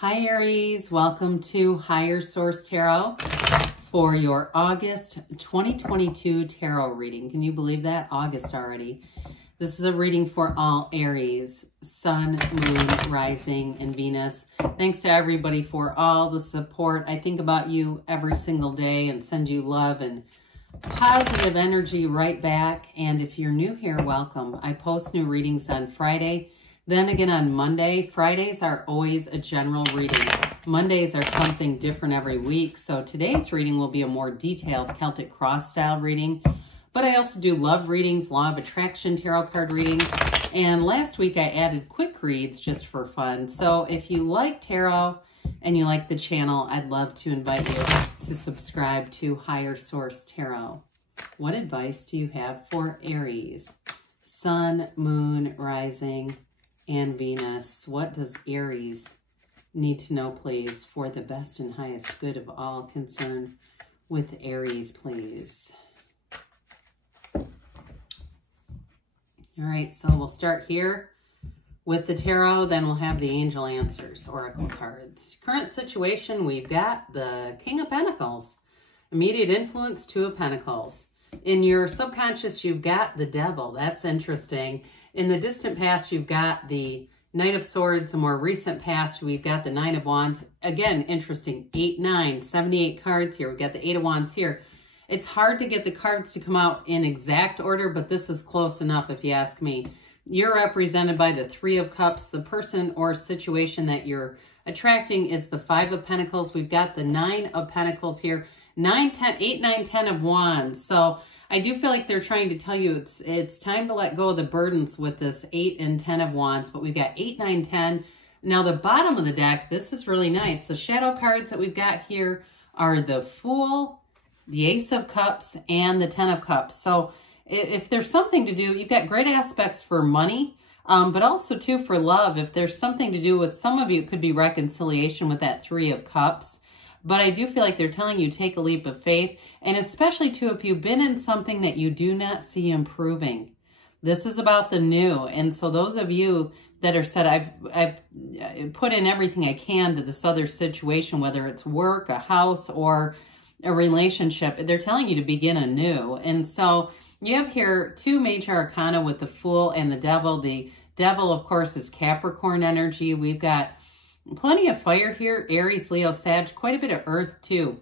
Hi Aries, welcome to Higher Source Tarot for your August 2022 tarot reading. Can you believe that? August already. This is a reading for all Aries, Sun, Moon, Rising, and Venus. Thanks to everybody for all the support. I think about you every single day and send you love and positive energy right back. And if you're new here, welcome. I post new readings on Friday, then again on Monday. Fridays are always a general reading. Mondays are something different every week. So today's reading will be a more detailed Celtic cross style reading. But I also do love readings, law of attraction tarot card readings. And last week I added quick reads just for fun. So if you like tarot and you like the channel, I'd love to invite you to subscribe to Higher Source Tarot. What advice do you have for Aries? Sun, Moon, Rising, and Venus. What does Aries need to know, please, for the best and highest good of all concerned with Aries, please? All right, so we'll start here with the tarot, then we'll have the angel answers, oracle cards. Current situation, we've got the King of Pentacles. Immediate influence, Two of Pentacles. In your subconscious, you've got the Devil. That's interesting. In the distant past, you've got the Knight of Swords. The more recent past, we've got the Nine of Wands. Again, interesting. 8, 9, 78 cards here. We've got the Eight of Wands here. It's hard to get the cards to come out in exact order, but this is close enough if you ask me. You're represented by the Three of Cups. The person or situation that you're attracting is the Five of Pentacles. We've got the Nine of Pentacles here. 9, 10, 8, 9, 10 of Wands. So I do feel like they're trying to tell you it's time to let go of the burdens with this 8 and 10 of Wands. But we've got 8, 9, 10. Now the bottom of the deck, this is really nice. The shadow cards that we've got here are the Fool, the Ace of Cups, and the 10 of Cups. So if there's something to do, you've got great aspects for money, but also too for love. If there's something to do with some of you, it could be reconciliation with that Three of Cups. But I do feel like they're telling you take a leap of faith, and especially too if you've been in something that you do not see improving. This is about the new, and so those of you that are said, I've put in everything I can to this other situation, whether it's work, a house, or a relationship, they're telling you to begin anew. And so you have here two major arcana with the Fool and the Devil. The Devil, of course, is Capricorn energy. We've got plenty of fire here, Aries, Leo, Sag, quite a bit of earth too.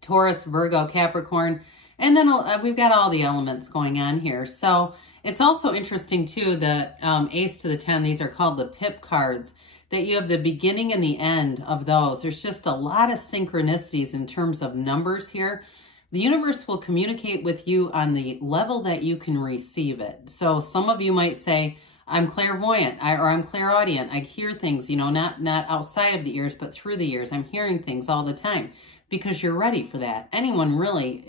Taurus, Virgo, Capricorn, and then we've got all the elements going on here. So it's also interesting too that Ace to the 10, these are called the pip cards, that you have the beginning and the end of those. There's just a lot of synchronicities in terms of numbers here. The universe will communicate with you on the level that you can receive it. So some of you might say, I'm clairvoyant, or I'm clairaudient. I hear things, you know, not outside of the ears, but through the ears. I'm hearing things all the time because you're ready for that. Anyone really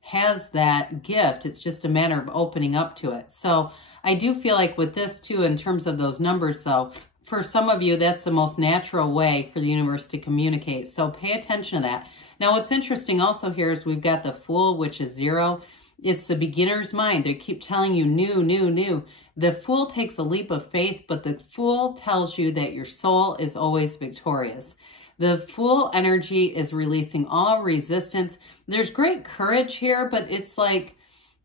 has that gift. It's just a matter of opening up to it. So I do feel like with this too, in terms of those numbers though, for some of you, that's the most natural way for the universe to communicate. So pay attention to that. Now, what's interesting also here is we've got the Fool, which is 0. It's the beginner's mind. They keep telling you new, new, new. The Fool takes a leap of faith, but the Fool tells you that your soul is always victorious. The Fool energy is releasing all resistance. There's great courage here, but it's like,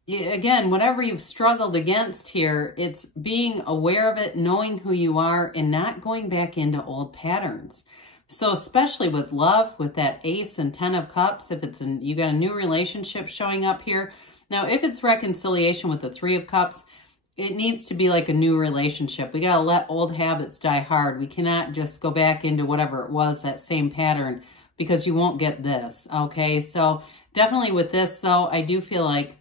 again, whatever you've struggled against here, it's being aware of it, knowing who you are, and not going back into old patterns. So especially with love, with that Ace and 10 of Cups, if it's you got a new relationship showing up here. Now, if it's reconciliation with the Three of Cups, it needs to be like a new relationship. We got to let old habits die hard. We cannot just go back into whatever it was, that same pattern, because you won't get this, okay? So definitely with this, though, I do feel like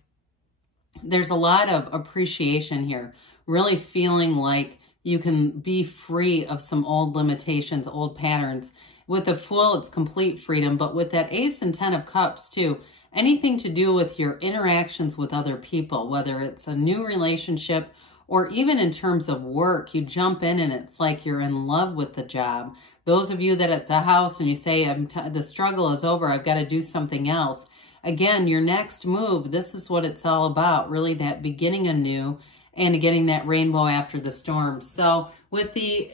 there's a lot of appreciation here, really feeling like you can be free of some old limitations, old patterns. With the Fool, it's complete freedom, but with that Ace and 10 of Cups, too, anything to do with your interactions with other people, whether it's a new relationship or even in terms of work, you jump in and it's like you're in love with the job. Those of you that it's a house and you say, the struggle is over, I've got to do something else. Again, your next move, this is what it's all about, really that beginning anew and getting that rainbow after the storm. So with the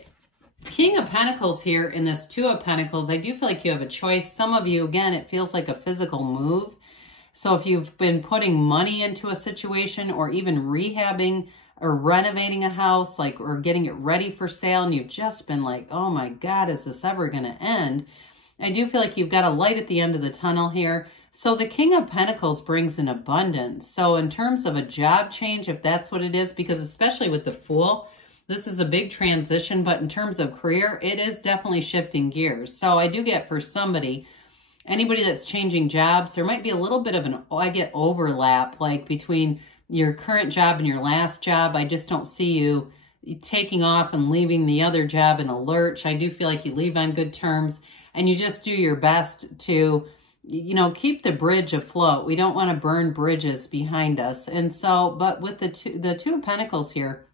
King of Pentacles here in this Two of Pentacles, I do feel like you have a choice. Some of you, again, it feels like a physical move. So if you've been putting money into a situation or even rehabbing or renovating a house, like, or getting it ready for sale, and you've just been like, oh my God, is this ever going to end? I do feel like you've got a light at the end of the tunnel here. So the King of Pentacles brings an abundance. So in terms of a job change, if that's what it is, because especially with the Fool, this is a big transition, but in terms of career, it is definitely shifting gears. So I do get for somebody, anybody that's changing jobs, there might be a little bit of I get overlap, like between your current job and your last job. I just don't see you taking off and leaving the other job in a lurch. I do feel like you leave on good terms and you just do your best to, you know, keep the bridge afloat. We don't want to burn bridges behind us. And so, but with the Two of Pentacles here,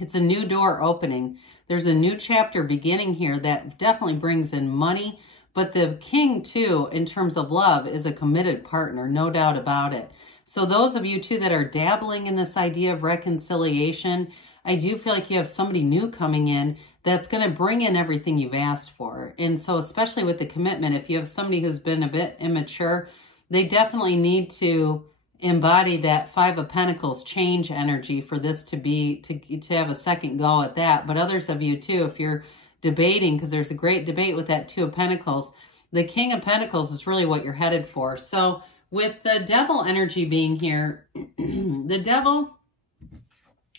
it's a new door opening. There's a new chapter beginning here that definitely brings in money. But the King, too, in terms of love, is a committed partner, no doubt about it. So those of you, too, that are dabbling in this idea of reconciliation, I do feel like you have somebody new coming in that's going to bring in everything you've asked for. And so especially with the commitment, if you have somebody who's been a bit immature, they definitely need to embody that Five of Pentacles change energy for this to be, to have a second go at that. But others of you, too, if you're debating, because there's a great debate with that Two of Pentacles, the King of Pentacles is really what you're headed for. So with the Devil energy being here, the Devil,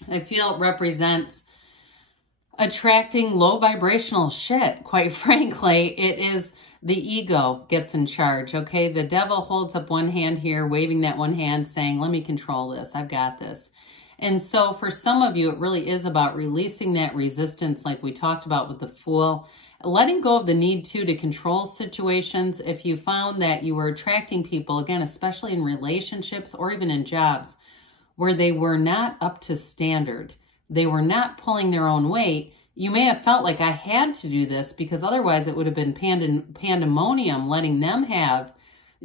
I feel, represents attracting low vibrational shit. Quite frankly, it is the ego gets in charge, okay? The Devil holds up one hand here, waving that one hand, saying, let me control this. I've got this. And so for some of you, it really is about releasing that resistance like we talked about with the Fool, letting go of the need to control situations. If you found that you were attracting people, again, especially in relationships or even in jobs, where they were not up to standard, they were not pulling their own weight, you may have felt like I had to do this because otherwise it would have been pandemonium, letting them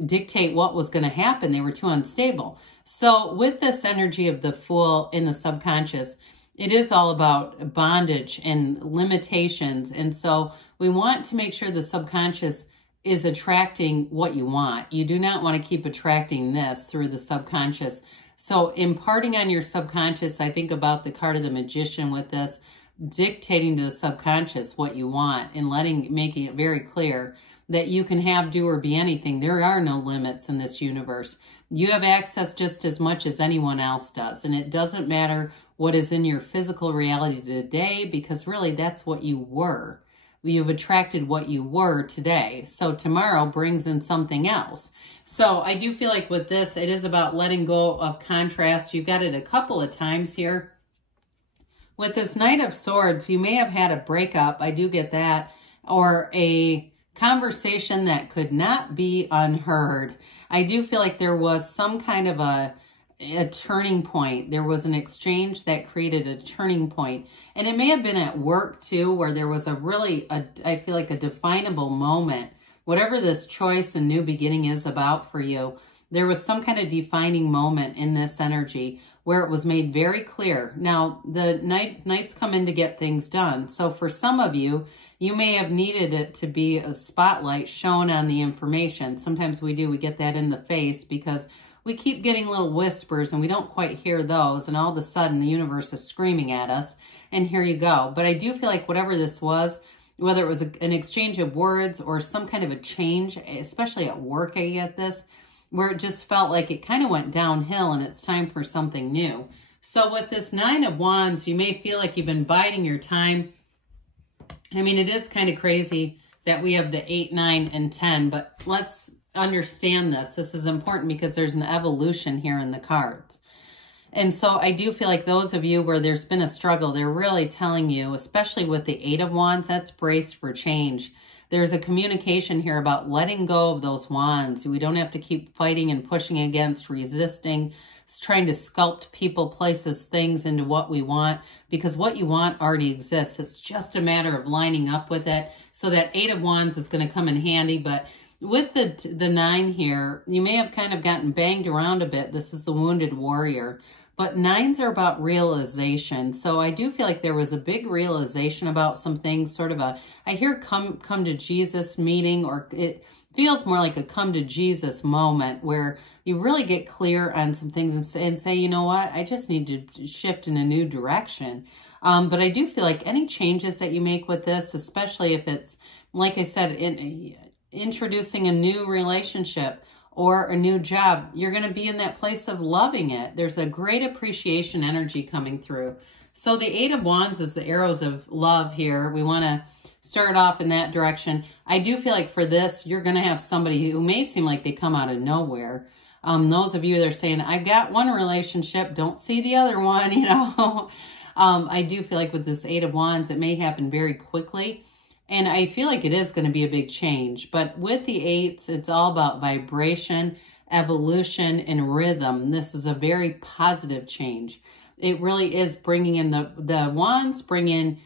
dictate what was going to happen. They were too unstable. So with this energy of the Fool in the subconscious, it is all about bondage and limitations. And so we want to make sure the subconscious is attracting what you want. You do not want to keep attracting this through the subconscious. So imparting on your subconscious, I think about the card of the Magician with this, dictating to the subconscious what you want and making it very clear that you can have, do, or be anything. There are no limits in this universe. You have access just as much as anyone else does. And it doesn't matter what is in your physical reality today, because really that's what you were. You've attracted what you were today. So tomorrow brings in something else. So I do feel like with this, it is about letting go of contrast. You've got it a couple of times here. With this Knight of Swords, you may have had a breakup. I do get that. Or a conversation that could not be unheard. I do feel like there was some kind of a turning point. There was an exchange that created a turning point. And it may have been at work too, where there was I feel like a definable moment. Whatever this choice and new beginning is about for you, there was some kind of defining moment in this energy where it was made very clear. Now, the knights come in to get things done. So for some of you, you may have needed it to be a spotlight shown on the information. Sometimes we get that in the face because we keep getting little whispers and we don't quite hear those. And all of a sudden the universe is screaming at us. And here you go. But I do feel like whatever this was, whether it was an exchange of words or some kind of a change, especially at work, I get this, where it just felt like it kind of went downhill and it's time for something new. So with this Nine of Wands, you may feel like you've been biding your time. I mean, it is kind of crazy that we have the 8, 9, and 10, but let's understand this. This is important because there's an evolution here in the cards. And so I do feel like those of you where there's been a struggle, they're really telling you, especially with the 8 of Wands, that's braced for change. There's a communication here about letting go of those wands. We don't have to keep fighting and pushing against, resisting, trying to sculpt people, places, things into what we want, because what you want already exists. It's just a matter of lining up with it. So that 8 of Wands is going to come in handy. But with the 9 here, you may have kind of gotten banged around a bit. This is the wounded warrior. But 9s are about realization. So I do feel like there was a big realization about some things, sort of I hear come to Jesus meeting, or it feels more like a come to Jesus moment where you really get clear on some things and say, you know what, I just need to shift in a new direction. But I do feel like any changes that you make with this, especially if it's, like I said, introducing a new relationship or a new job, you're going to be in that place of loving it. There's a great appreciation energy coming through. So the 8 of Wands is the arrows of love here. We want to start off in that direction. I do feel like for this, you're going to have somebody who may seem like they come out of nowhere. Those of you that are saying, I've got one relationship, don't see the other one, you know. I do feel like with this 8 of Wands, it may happen very quickly. And I feel like it is going to be a big change. But with the 8s, it's all about vibration, evolution, and rhythm. This is a very positive change. It really is bringing in the Wands, bring in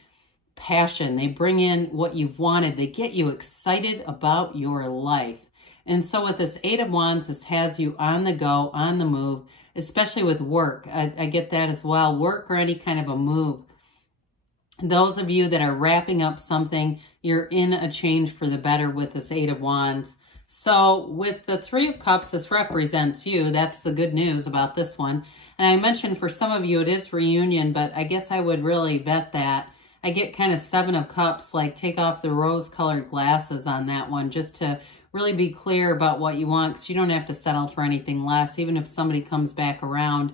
passion. They bring in what you've wanted. They get you excited about your life. And so with this 8 of Wands, this has you on the go, on the move, especially with work. I get that as well. Work or any kind of a move. Those of you that are wrapping up something, you're in a change for the better with this 8 of Wands. So with the 3 of Cups, this represents you. That's the good news about this one. And I mentioned for some of you it is reunion, but I guess I would really bet that. I get kind of 7 of Cups, like take off the rose-colored glasses on that one just to really be clear about what you want, because you don't have to settle for anything less, even if somebody comes back around.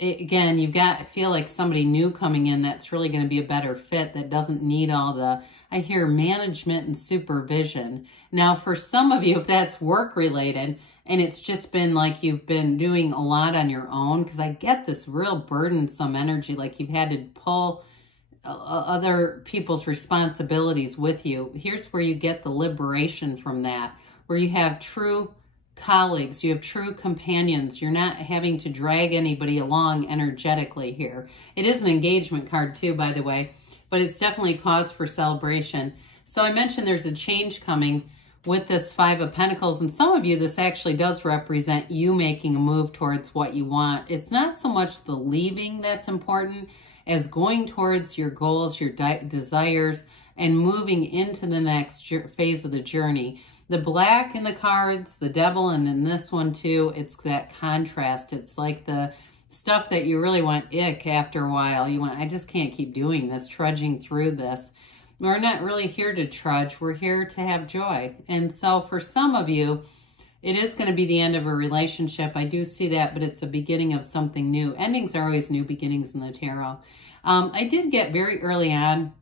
Again, you've got, I feel like somebody new coming in that's really going to be a better fit, that doesn't need all the, I hear management and supervision. Now, for some of you, if that's work related and it's just been like you've been doing a lot on your own, because I get this real burdensome energy, like you've had to pull other people's responsibilities with you. Here's where you get the liberation from that, where you have true colleagues, you have true companions. You're not having to drag anybody along energetically here. It is an engagement card too, by the way, but it's definitely cause for celebration. So I mentioned there's a change coming with this 5 of Pentacles, and some of you, this actually does represent you making a move towards what you want. It's not so much the leaving that's important as going towards your goals, your desires, and moving into the next phase of the journey. The black in the cards, the devil, and in this one too, it's that contrast. It's like the stuff that you really want ick after a while. You want, I just can't keep doing this, trudging through this. We're not really here to trudge. We're here to have joy. And so for some of you, it is going to be the end of a relationship. I do see that, but it's a beginning of something new. Endings are always new beginnings in the tarot. I did get very early on,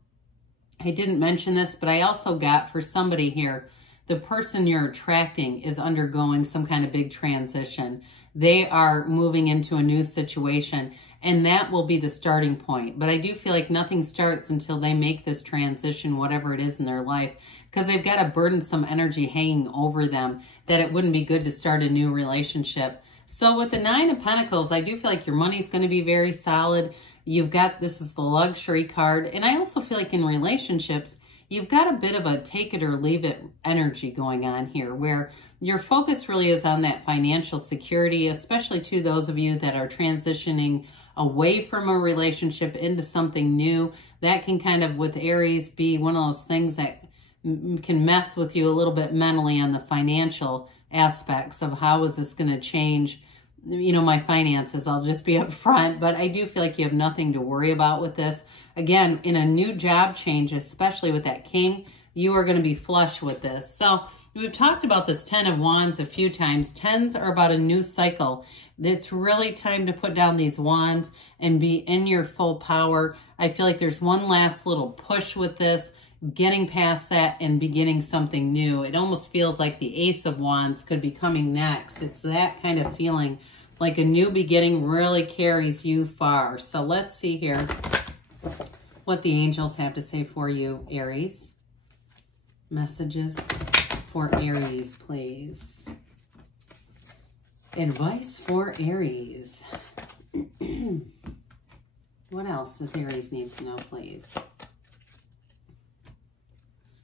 I didn't mention this, but I also got for somebody here, the person you're attracting is undergoing some kind of big transition. They are moving into a new situation, and that will be the starting point. But I do feel like nothing starts until they make this transition, whatever it is in their life, because they've got a burdensome energy hanging over them that it wouldn't be good to start a new relationship. So with the 9 of Pentacles, I do feel like your money's going to be very solid. You've got, this is the luxury card. And I also feel like in relationships, you've got a bit of a take it or leave it energy going on here, where your focus really is on that financial security, especially to those of you that are transitioning away from a relationship into something new. That can kind of, with Aries, be one of those things that can mess with you a little bit mentally on the financial aspects of how is this going to change, you know, my finances. I'll just be upfront, but I do feel like you have nothing to worry about with this. Again, in a new job change, especially with that King, you are going to be flush with this. So we've talked about this 10 of Wands a few times. 10s are about a new cycle. It's really time to put down these wands and be in your full power. I feel like there's one last little push with this, getting past that and beginning something new. It almost feels like the Ace of Wands could be coming next. It's that kind of feeling, like a new beginning really carries you far. So let's see here what the angels have to say for you, Aries. Messages for Aries, please. Advice for Aries. What else does Aries need to know, please?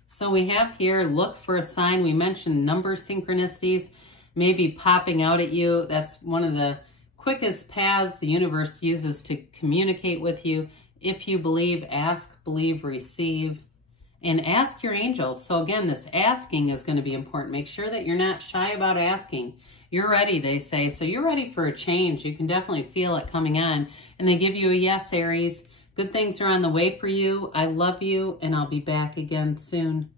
So we have here, look for a sign. We mentioned number synchronicities maybe popping out at you. That's one of the quickest paths the universe uses to communicate with you. If you believe, ask, believe, receive, and ask your angels. So again, this asking is going to be important. Make sure that you're not shy about asking. You're ready, they say. So you're ready for a change. You can definitely feel it coming on. And they give you a yes, Aries. Good things are on the way for you. I love you, and I'll be back again soon.